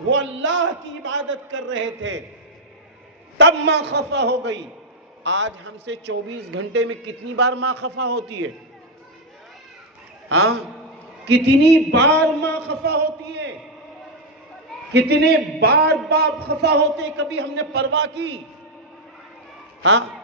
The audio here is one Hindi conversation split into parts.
वो अल्लाह की इबादत कर रहे थे, तब माँ खफा हो गई। आज हमसे 24 घंटे में कितनी बार माँ खफा होती है? हाँ, कितनी बार माँ खफा होती है, कितने बार बाप खफा होते, कभी हमने परवाह की? हाँ,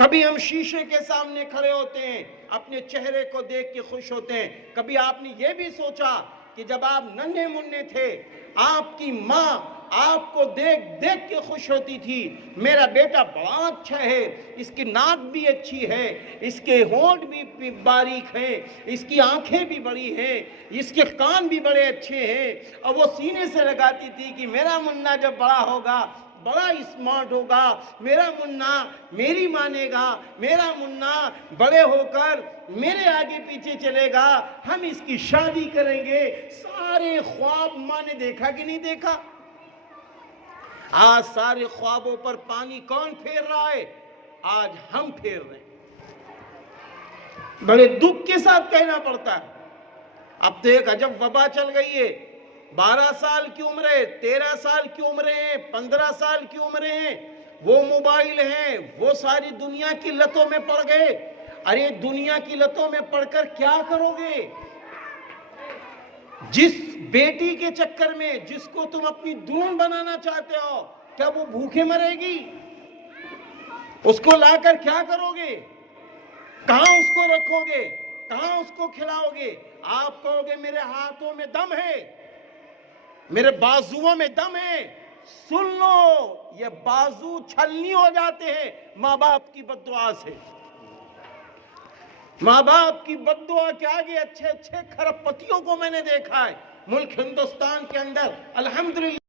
कभी हम शीशे के सामने खड़े होते हैं, अपने चेहरे को देख के खुश होते हैं। कभी आपने ये भी सोचा कि जब आप नन्हे मुन्ने थे, आपकी माँ आपको देख देख के खुश होती थी, मेरा बेटा बड़ा अच्छा है, इसकी नाक भी अच्छी है, इसके होंठ भी बारीक हैं, इसकी आंखें भी बड़ी हैं, इसके कान भी बड़े अच्छे हैं। और वो सीने से लगाती थी कि मेरा मुन्ना जब बड़ा होगा बड़ा स्मार्ट होगा, मेरा मुन्ना मेरी मानेगा, मेरा मुन्ना बड़े होकर मेरे आगे पीछे चलेगा, हम इसकी शादी करेंगे। सारे ख्वाब माँ ने देखा कि नहीं देखा? आज सारे ख्वाबों पर पानी कौन फेर रहा है? आज हम फेर रहे हैं। बड़े दुख के साथ कहना पड़ता है, अब तो एक अजब वबा चल गई है। 12 साल की उम्र है, 13 साल की उम्र है, 15 साल की उम्र है, वो मोबाइल है, वो सारी दुनिया की लतों में पड़ गए। अरे दुनिया की लतों में पड़कर क्या करोगे? जिस बेटी के चक्कर में जिसको तुम अपनी दुल्हन बनाना चाहते हो, क्या वो भूखे मरेगी? उसको लाकर क्या करोगे? कहां उसको रखोगे? कहां उसको खिलाओगे? आप कहोगे मेरे हाथों में दम है, मेरे बाजुओं में दम है। सुन लो, ये बाजू छलनी हो जाते हैं माँ बाप की बद्दुआ से। माँ बाप की बद्दुआ के आगे अच्छे अच्छे खरबपतियों को मैंने देखा है मुल्क हिंदुस्तान के अंदर। अल्हम्दुलिल्लाह।